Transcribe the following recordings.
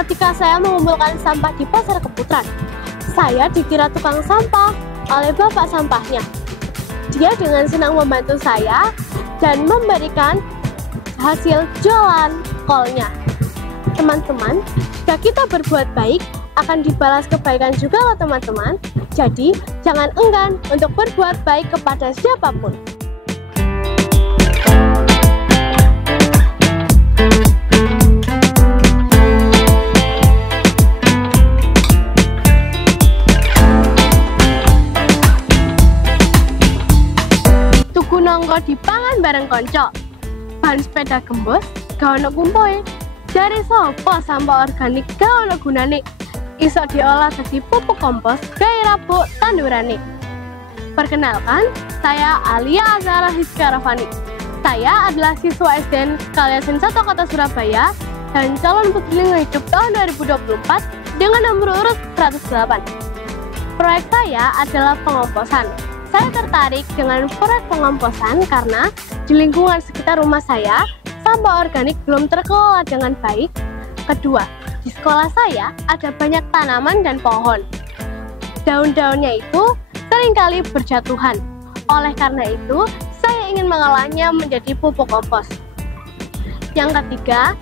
ketika saya mengumpulkan sampah di Pasar Keputaran. Saya dikira tukang sampah oleh bapak sampahnya. Dia dengan senang membantu saya dan memberikan hasil jualan kolnya. Teman-teman, jika kita berbuat baik, akan dibalas kebaikan juga loh teman-teman. Jadi, jangan enggan untuk berbuat baik kepada siapapun. Nongko dipangan bareng konco, ban sepeda gembos gak ono kumpoe. Dari sopo sampah organik gak ono gunane, iso diolah dadi pupuk kompos gawe rabuk tandurane. Perkenalkan, saya Alia Azhara Hizka Rafani. Saya adalah siswa SDN Kaliasin 1 Kota Surabaya dan calon putri lingkungan hidup tahun 2024 dengan nomor urut 108. Proyek saya adalah pengomposan. Saya tertarik dengan proyek pengomposan karena di lingkungan sekitar rumah saya, sampah organik belum terkelola dengan baik. Kedua, di sekolah saya ada banyak tanaman dan pohon. Daun-daunnya itu seringkali berjatuhan. Oleh karena itu, saya ingin mengolahnya menjadi pupuk kompos. Yang ketiga,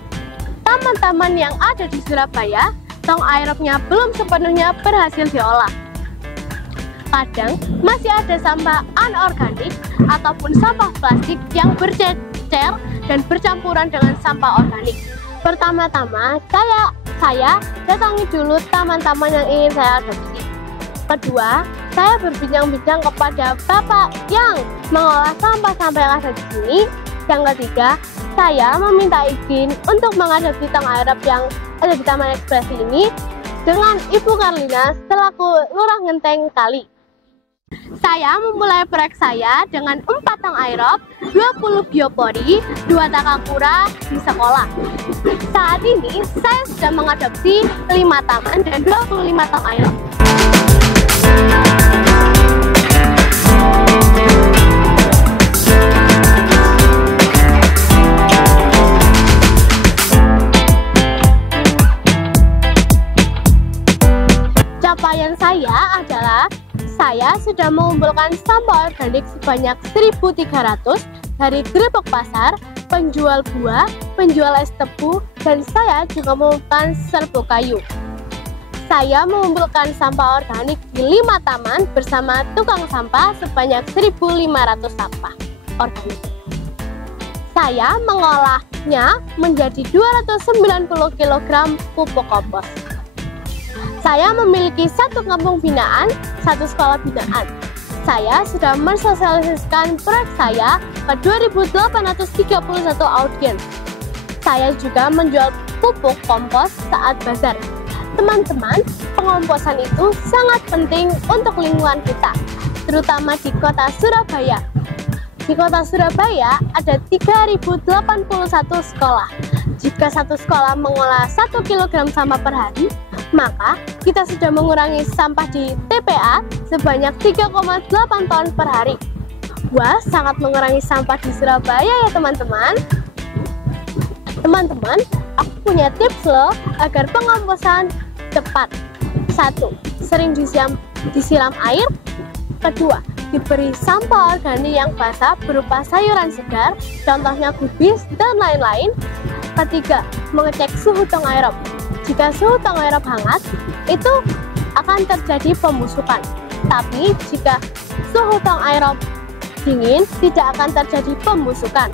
taman-taman yang ada di Surabaya, tong aerobnya belum sepenuhnya berhasil diolah. Kadang masih ada sampah anorganik ataupun sampah plastik yang bercecer dan bercampuran dengan sampah organik. Pertama-tama, saya datangi dulu taman-taman yang ingin saya adopsi. Kedua, saya berbincang-bincang kepada bapak yang mengolah sampah-sampah yang ada di sini. Yang ketiga, saya meminta izin untuk mengadopsi tong aerob yang ada di Taman Ekspresi ini dengan Ibu Karlina selaku Lurah Ngenteng Kali. Saya memulai proyek saya dengan 4 tong aerob, 20 biopori, 2 takakura di sekolah. Saat ini saya sudah mengadopsi 5 taman dan 25 tong aerob. Capaian saya adalah saya sudah mengumpulkan sampah organik sebanyak 1.300 dari gerobak pasar, penjual buah, penjual es tebu, dan saya juga mengumpulkan serbuk kayu. Saya mengumpulkan sampah organik di 5 taman bersama tukang sampah sebanyak 1.500 sampah organik. Saya mengolahnya menjadi 290 kg pupuk kompos. Saya memiliki 1 kampung binaan, 1 sekolah binaan. Saya sudah mensosialisasikan proyek saya ke 2.831 audiens. Saya juga menjual pupuk kompos saat bazar. Teman-teman, pengomposan itu sangat penting untuk lingkungan kita, terutama di kota Surabaya. Di kota Surabaya ada 3.081 sekolah. Jika satu sekolah mengolah 1 kg sampah per hari, maka kita sudah mengurangi sampah di TPA sebanyak 3,8 ton per hari. Wah, sangat mengurangi sampah di Surabaya ya teman-teman. Teman-teman, aku punya tips loh agar pengomposan cepat. 1. Sering disiram air. Kedua, diberi sampah organik yang basah berupa sayuran segar, contohnya kubis dan lain-lain. Ketiga, mengecek suhu tong aerob. Jika suhu tong aerob hangat, itu akan terjadi pembusukan. Tapi jika suhu tong aerob dingin, tidak akan terjadi pembusukan.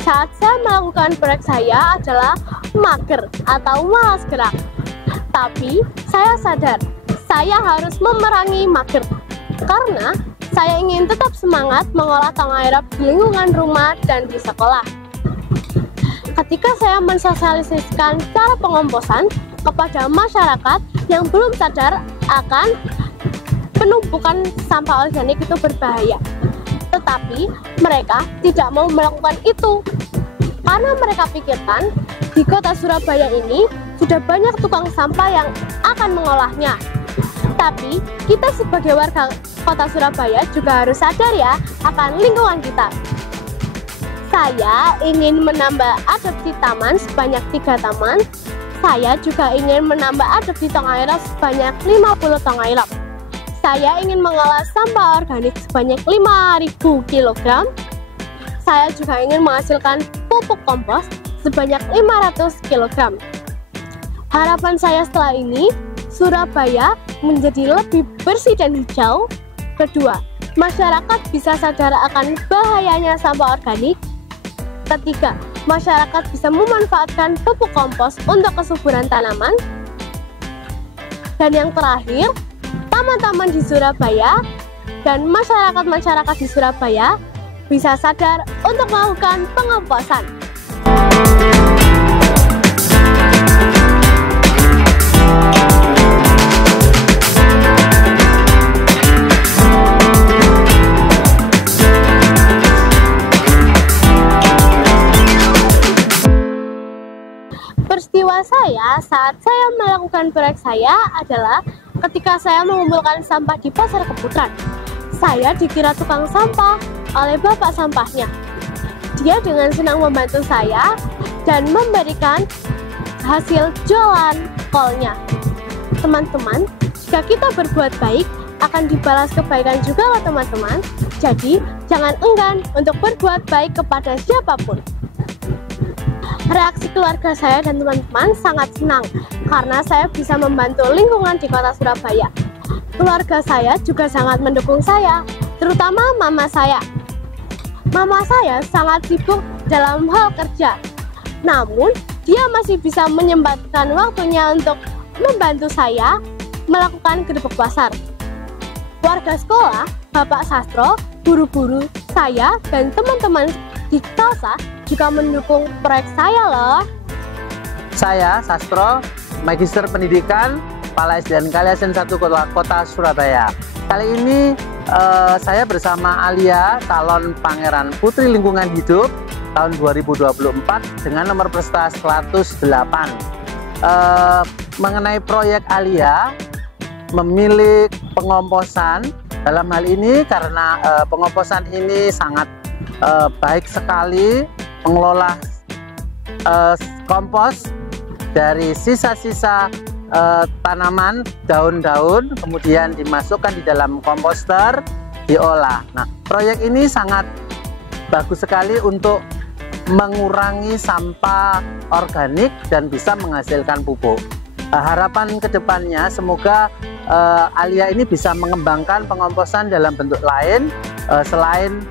Saat saya melakukan proyek saya adalah mager atau malas gerak. Tapi saya sadar, saya harus memerangi mager karena saya ingin tetap semangat mengolah tong aerob di lingkungan rumah dan di sekolah. Ketika saya mensosialisasikan cara pengomposan kepada masyarakat yang belum sadar akan penumpukan sampah organik itu berbahaya. Tetapi mereka tidak mau melakukan itu karena mereka pikirkan di kota Surabaya ini sudah banyak tukang sampah yang akan mengolahnya. Tapi kita sebagai warga kota Surabaya juga harus sadar ya akan lingkungan kita. Saya ingin menambah adopsi taman sebanyak 3 taman. Saya juga ingin menambah adopsi tong aerop sebanyak 50 tong aerop. Saya ingin mengolah sampah organik sebanyak 5.000 kg. Saya juga ingin menghasilkan pupuk kompos sebanyak 500 kg. Harapan saya setelah ini, Surabaya menjadi lebih bersih dan hijau. Kedua, masyarakat bisa sadar akan bahayanya sampah organik. Ketiga, masyarakat bisa memanfaatkan pupuk kompos untuk kesuburan tanaman. Dan yang terakhir, taman-taman di Surabaya dan masyarakat-masyarakat di Surabaya bisa sadar untuk melakukan pengomposan. Peristiwa saya saat saya melakukan proyek saya adalah ketika saya mengumpulkan sampah di Pasar Keputaran. Saya dikira tukang sampah oleh bapak sampahnya. Dia dengan senang membantu saya dan memberikan hasil jualan kolnya. Teman-teman, jika kita berbuat baik, akan dibalas kebaikan juga loh teman-teman. Jadi, jangan enggan untuk berbuat baik kepada siapapun. Reaksi keluarga saya dan teman-teman sangat senang karena saya bisa membantu lingkungan di kota Surabaya. Keluarga saya juga sangat mendukung saya, terutama mama saya. Mama saya sangat sibuk dalam hal kerja, namun dia masih bisa menyempatkan waktunya untuk membantu saya melakukan gerbek pasar. Warga sekolah, Bapak Sastro, guru-guru saya, dan teman-teman di KALSA juga mendukung proyek saya loh. Saya Sastro, Magister Pendidikan, Kepala SDN Kaliasen 1 Kota Surabaya. Kali ini saya bersama Alia, calon Pangeran Putri Lingkungan Hidup tahun 2024 dengan nomor peserta 108. Mengenai proyek Alia memilih pengomposan, dalam hal ini karena pengomposan ini sangat baik sekali mengelola kompos dari sisa-sisa tanaman, daun-daun, kemudian dimasukkan di dalam komposter, diolah. Nah, proyek ini sangat bagus sekali untuk mengurangi sampah organik dan bisa menghasilkan pupuk. Harapan kedepannya semoga Alia ini bisa mengembangkan pengomposan dalam bentuk lain selain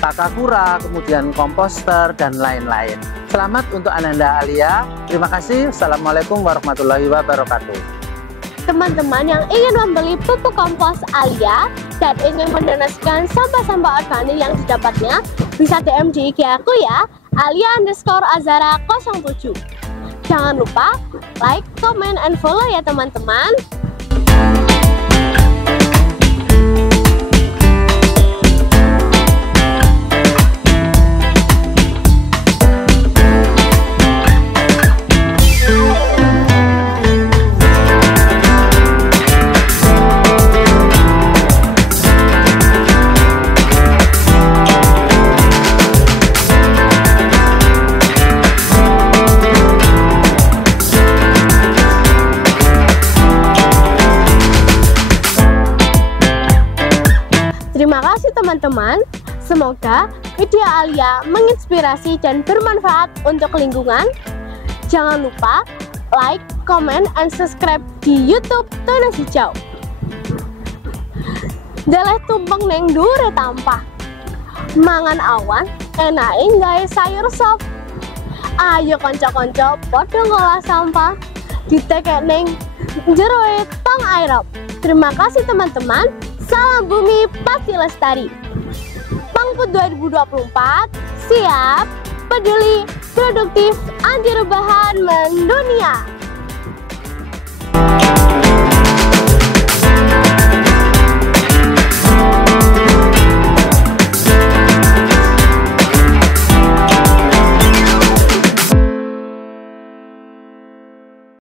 takakura, kemudian komposter, dan lain-lain. Selamat untuk Ananda Alia. Terima kasih. Assalamualaikum warahmatullahi wabarakatuh. Teman-teman yang ingin membeli pupuk kompos Alia dan ingin mendonasikan sampah-sampah organik yang didapatnya, bisa DM di IG aku ya, Alia_Azara07. Jangan lupa like, comment, and follow ya teman-teman. Terima kasih teman-teman, semoga video Alia menginspirasi dan bermanfaat untuk lingkungan. Jangan lupa like, comment, and subscribe di YouTube Tunas Hijau. Deleh tumpeng neng dure tampah, mangan awan, enain gawe sayur sop. Ayo konco-konco podo ngolah sampah, ditekek neng jero tong aerop. Terima kasih teman-teman. Salam bumi pasti lestari. Pangput 2024 siap, peduli, produktif, anti rebahan mendunia.